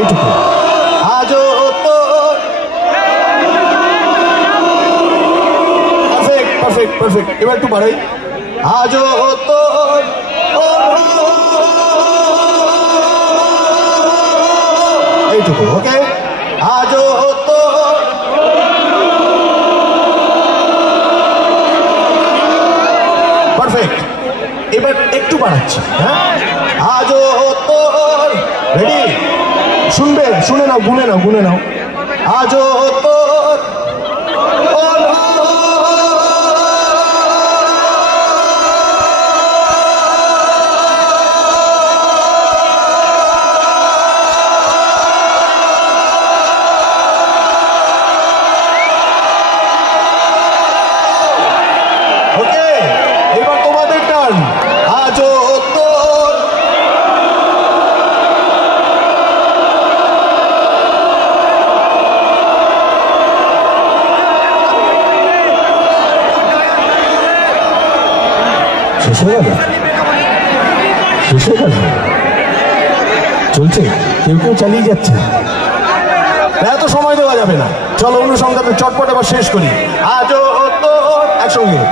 এইটুকু। আজও তোর, পারফেক্ট পারফেক্ট পারফেক্ট। এবার একটু বাড়াই। আজও তোর এইটুকু। ওকে, আজও তোর, পারফেক্ট। এবার একটু বাড়াচ্ছি। হ্যাঁ, আজও তোর, রেডি? শুনবে, শুনে নাও, গুনে নাও, গুনে নাও। আজও তোর শেষ হয়ে গেল, শেষ হয়ে গেল, চলছে, কেউ কেউ চালিয়ে যাচ্ছে। এত সময় দেওয়া যাবে না, চলো অনুসংখ্যাতে চটপট আবার শেষ করি। আজও তোর, একসঙ্গে।